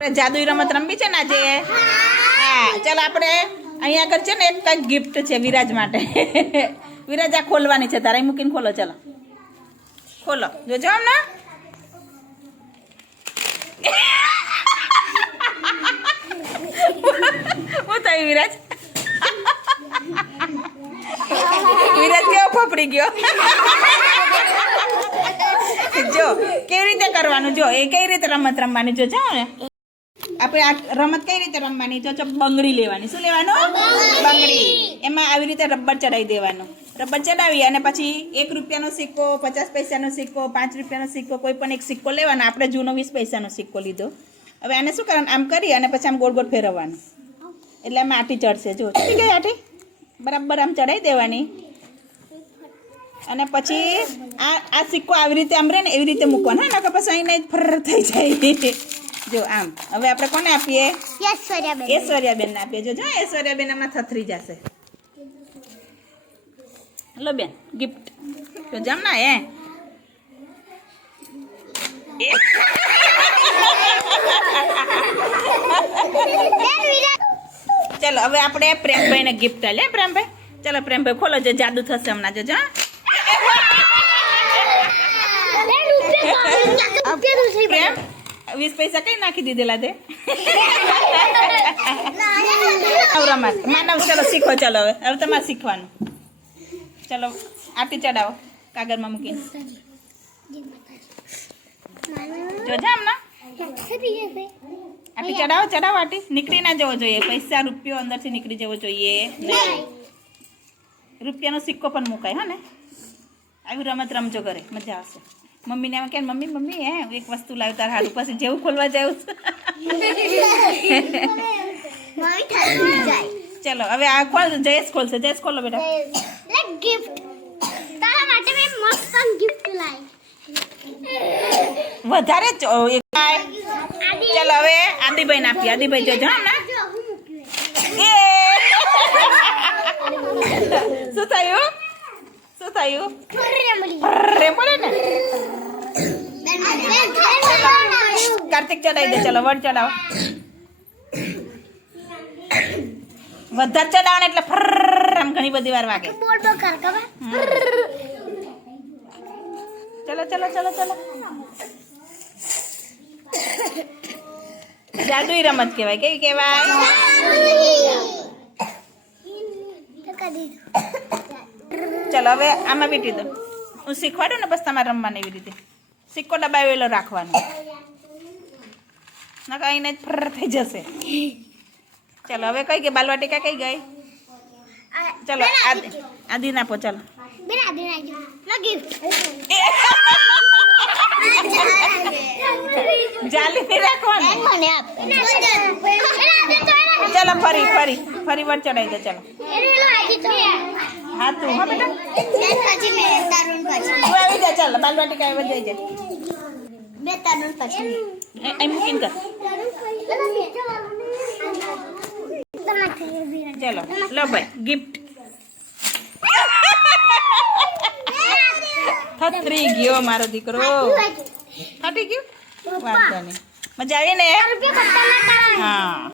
જાદુઈ રમત રમવી છે ને આજે? હા. ચાલ આપણે અહીંયા આગળ છે ને એક કંઈક ગિફ્ટ છે વિરાજ માટે. વિરાજ આ ખોલવાની છે તારે. મૂકીને ખોલો ચાલો. ખોલો. જોજો આમ ને હું થયું વિરાજ? વિરાજ કેવો ફફડી ગયો? જો કેવી રીતે કરવાનું? જો એ કઈ રીતે રમત રમવાની? જો જાઓ ને આપણે આ રમત કઈ રીતે રમવાની? જો જો બંગડી લેવાની. શું લેવાનું? બંગડી. એમાં આવી રીતે રબર ચડાવી દેવાનું. રબર ચડાવી અને પછી એક રૂપિયાનો સિક્કો પચાસ પૈસાનો સિક્કો પાંચ રૂપિયાનો સિક્કો કોઈ પણ એક સિક્કો લેવાનો. આપણે જૂનો વીસ પૈસાનો સિક્કો લીધો. હવે આને શું કરવાનું? આમ કરી અને પછી આમ ગોળ ગોળ ફેરવવાનું. એટલે આમ આટી ચડશે. જો ચડી ગઈ આટી? બરાબર આમ ચડાવી દેવાની. અને પછી આ આ સિક્કો આવી રીતે આમ રહે ને એવી રીતે મૂકવાનો હા નકર પછી અહીંને ફર થઈ જાય. જો આમ. હવે આપણે કોને આપીએ? યસ સર્યાબેન ઐશ્વર્યાબેનને આપીએ. જો જો ઐશ્વર્યાબેન આમાં થથરી જશે. લો બેન ગિફ્ટ તો જામ ના હે? એ. ચલો હવે આપણે પ્રેમભાઈને ગિફ્ટ લે પ્રેમભાઈ? ચલો પ્રેમભાઈ ખોલો જો જાદુ થશે હમણાં. જો જો પ્રેમ વીસ પૈસા કઈ નાખી દીધેલા તે? રમત માનવ ચલો શીખો ચાલો હવે. હવે તમારે શીખવાનું. ચલો આરતી ચડાવો કાગળમાં મૂકીને. જોજા હમણાં આટી ચડાવો ચડાવો આટી નીકળી ના જવો જોઈએ. પૈસા રૂપિયો અંદરથી નીકળી જવો જોઈએ. રૂપિયાનો સિક્કો પણ મુકાય હા ને? આવી રમત રમજો ઘરે. મજા આવશે. મમ્મીને એમ કે મમ્મી મમ્મી હે એક વસ્તુ લાવ્યું તાર હારું પછી જેવું ખોલવા જાવ ચલો હવે આ ખોલ જયેશ ખોલશે જયેશ ખોલો બેટા. ગિફ્ટ તારા માટે મેં મસ્ત ગિફ્ટ લાવી વધારે. ચલો હવે આદિભાઈ ને આપી આદિભાઈ જોજો હા ને શું થયું? શું થયું? ને. કાર્તિક ચડાવી દે ચલો વડ ચલાવો વધારે ચલાવો ને એટલે ફર આમ ઘણી બધી વાર વાગે. ચલો ચલો ચલો ચલો. જાદુઈ રમત કહેવાય. કેવી કહેવાય? ચલો હવે આમાં બીટી દો હું શીખવાડું ને બસ તમારે રમવાની એવી રીતે. સિક્કો દબાવેલો રાખવાનો. ના કઈ ને ફર થઈ જશે. ચાલો હવે કઈ ગઈ? બાલવાટિકા કઈ ગઈ? ચાલો આદિ નાપો ચાલો. જાલી રાખવાનું. મને આપ. ચલો ફરી ફરી. ફરી વાર ચડાવી દે ચલો. હા તું હા બેટા. પછી મે તારું પછી. તું આવી જા ચાલ બાલવાટિકા કાય વજાઈ જા બે તારું પછી. અહીં મૂકીને કર. ચલો લો ભાઈ ગિફ્ટ થતરી ગયો મારો દીકરો. થતી ગયો? વાંધો નહીં. મજા આવી ને? હા.